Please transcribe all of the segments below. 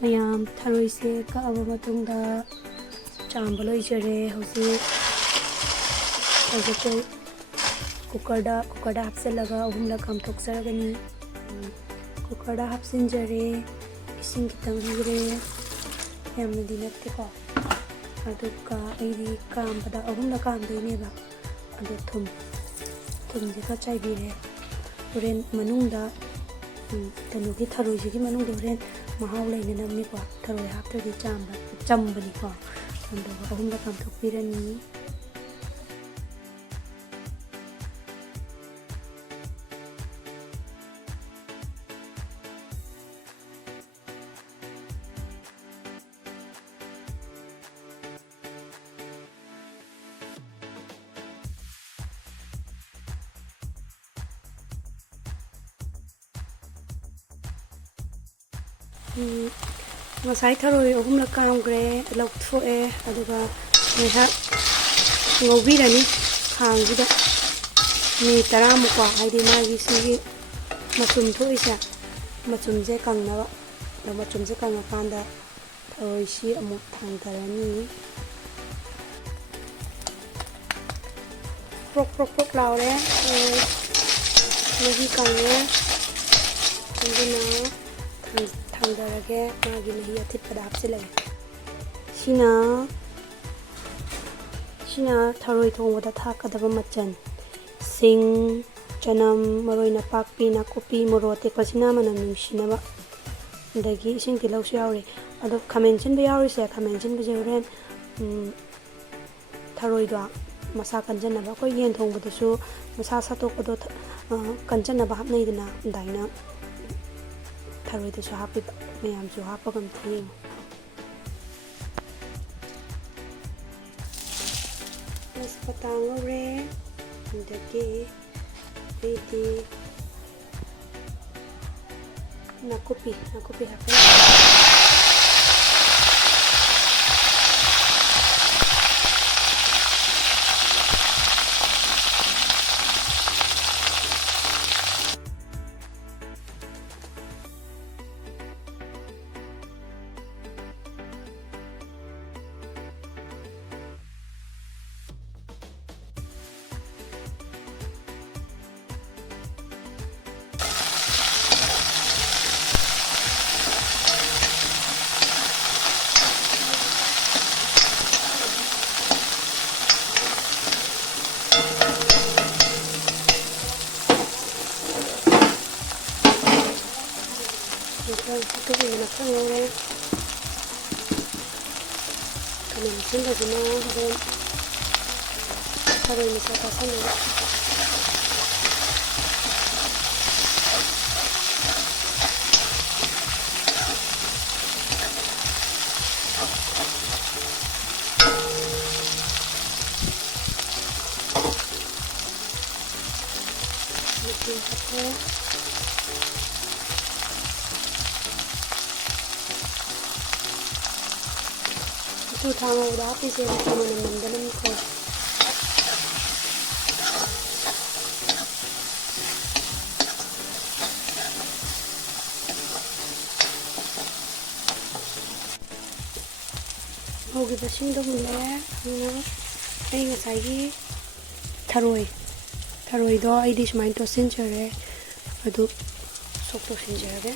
ꯃꯌꯥꯝ ꯊꯔꯣꯏꯁꯦ ꯀꯛꯑꯕ ꯃꯇꯨꯡꯗ ꯆꯥꯝꯕ ꯂꯣꯏꯖꯔꯦ. ꯍꯧꯖꯤꯛ ꯀꯨꯀꯔꯗ ꯍꯥꯞꯆꯤꯜꯂꯒ ꯑꯍꯨꯝꯂꯛ ꯀꯥꯝꯊꯣꯛꯆꯔꯒꯅꯤ. ꯀꯨꯀꯔꯗ ꯍꯥꯞꯆꯤꯟꯖꯔꯦ. ꯏꯁꯤꯡ ꯈꯤꯇꯪ ꯍꯩꯔꯦ, ꯌꯥꯝꯅꯗꯤ ꯅꯠꯇꯦꯀꯣ. ꯑꯗꯨꯒ ꯑꯩꯗꯤ ꯀꯥꯝꯕꯗ ꯑꯍꯨꯝꯂꯛ ꯀꯥꯝꯗꯣꯏꯅꯦꯕ. ꯑꯗꯣ ꯊꯨꯝꯁꯦ ꯈꯔ ꯆꯥꯏꯕꯤꯔꯦ. ꯍꯣꯔꯦꯟ ꯃꯅꯨꯡꯗ ꯀꯩꯅꯣꯒꯤ ꯊꯔꯣꯏꯁꯤꯒꯤ ꯃꯅꯨꯡꯗ ꯍꯣꯔꯦꯟ ꯃꯍꯥꯎ ꯂꯩꯅꯅꯕꯅꯤꯀꯣ. ꯊꯔꯣꯏ ꯍꯥꯞꯇ꯭ꯔꯗꯤ ꯆꯝꯕꯅꯤꯀꯣ. ꯑꯗꯨꯒ ꯑꯍꯨꯝꯂꯛ ꯀꯥꯝꯊꯣꯛꯄꯤꯔꯅꯤ. ꯉꯁꯥꯏ ꯊꯔꯣꯏ ꯑꯍꯨꯝꯂꯛ ꯀꯥꯝꯈ꯭ꯔꯦ, ꯂꯧꯊꯣꯛꯑꯦ. ꯑꯗꯨꯒ ꯉꯥꯏꯍꯥꯛ ꯉꯧꯕꯤꯔꯅꯤ ꯈꯥꯡꯁꯤꯗ ꯃꯤꯅꯤꯠ 10ꯃꯨꯛꯀꯣ. ꯍꯥꯏꯗꯤ ꯃꯥꯒꯤ ꯁꯤꯒꯤ ꯃꯆꯨꯝ ꯊꯣꯛꯏꯁꯦ, ꯃꯆꯨꯝꯁꯦ ꯀꯪꯅꯕ. ꯑꯗꯣ ꯃꯆꯨꯝꯁꯦ ꯀꯪꯉꯀꯥꯟꯗ ꯊꯔꯣꯏꯁꯤ ꯑꯃꯨꯛ ꯊꯥꯡꯊꯔꯅꯤ. ꯄ꯭ꯔꯣꯛ ꯂꯥꯎꯔꯦ. ꯃꯍꯤ ꯀꯪꯉꯦ. ꯑꯗꯨꯅ ꯊꯥꯡꯊꯔꯒꯦ. ꯃꯥꯒꯤ ꯃꯍꯤ ꯑꯊꯤꯠꯄꯗ ꯍꯥꯞꯆꯤꯜꯂꯒꯦ. ꯁꯤꯅ ꯊꯔꯣꯏ ꯊꯣꯡꯕꯗ ꯊꯥꯛꯀꯗꯕ ꯃꯆꯜ: ꯁꯤꯡ, ꯆꯅꯝ, ꯃꯔꯣꯏ ꯅꯄꯥꯛꯄꯤ, ꯅꯥꯀꯨꯞꯄꯤ, ꯃꯣꯔꯣꯛ ꯑꯇꯦꯛꯄꯁꯤꯅ ꯃꯅꯝ ꯅꯨꯡꯁꯤꯅꯕ. ꯑꯗꯒꯤ ꯏꯁꯤꯡ ꯇꯤꯜꯍꯧꯁꯨ ꯌꯥꯎꯔꯤ. ꯑꯗꯣ ꯈꯥꯃꯦꯟ ꯑꯁꯤꯟꯕ ꯌꯥꯎꯔꯤꯁꯦ, ꯈꯥꯃꯦꯟ ꯑꯁꯤꯟꯕꯁꯦ ꯍꯣꯔꯦꯟ ꯊꯔꯣꯏꯗꯣ ꯃꯁꯥ ꯀꯟꯖꯟꯅꯕ. ꯑꯩꯈꯣই ꯌꯦꯟ ꯊꯣꯡꯕꯗꯁꯨ ꯃꯁꯥ ꯁꯥꯠꯇꯣꯛꯄꯗꯣ ꯀꯟꯖꯟꯅꯕ ꯍꯥꯞꯅꯩꯗꯅ, ꯑꯗꯨꯃꯥꯏꯅ ꯊꯔꯣꯏꯗꯁꯨ ꯍꯥꯞꯄꯤꯕ. ꯃꯌꯥꯝꯁꯨ ꯍꯥꯞꯄꯒ ꯑꯝꯇ ꯌꯦꯡꯉꯨ. ꯇꯦꯖꯄꯇꯥ ꯉꯧꯔꯦ. ꯑꯗꯒꯤ ꯑꯩꯗꯤ ꯅꯥꯀꯨꯞꯄꯤ ꯍꯥꯞꯄꯦ. ꯑꯇꯣꯞꯄꯗꯅ ꯈꯔ ꯉꯧꯔꯦ. ꯈꯥꯃꯦꯟ ꯑꯁꯤꯟꯕꯁꯤꯅ ꯍꯣꯔꯦꯟ ꯊꯔꯣꯏ ꯃꯁꯥ ꯇꯥꯁꯟꯅꯕ. ꯃꯆꯨ ꯍꯥꯞꯄꯦ. ꯃꯆꯨ ꯊꯥꯡꯉꯧꯗ ꯍꯥꯞꯄꯤꯁꯦ ꯃꯆꯨ ꯃꯅꯝ ꯅꯝꯗꯅꯕꯀꯣ. ꯉꯧꯈꯤꯕꯁꯤꯡꯗꯣ ꯃꯨꯜꯂꯦ. ꯑꯩ ꯉꯁꯥꯏꯒꯤ ꯊꯔꯣꯏꯗꯣ ꯑꯩꯗꯤ ꯁꯨꯃꯥꯏꯅ ꯇꯣꯠꯁꯤꯟꯖꯔꯦ. ꯑꯗꯨ ꯁꯣꯛ ꯇꯧꯁꯤꯟꯖꯔꯒꯦ.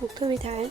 ꯃꯨꯛꯊ꯭ꯔꯨꯕꯤ ꯊꯥꯏ.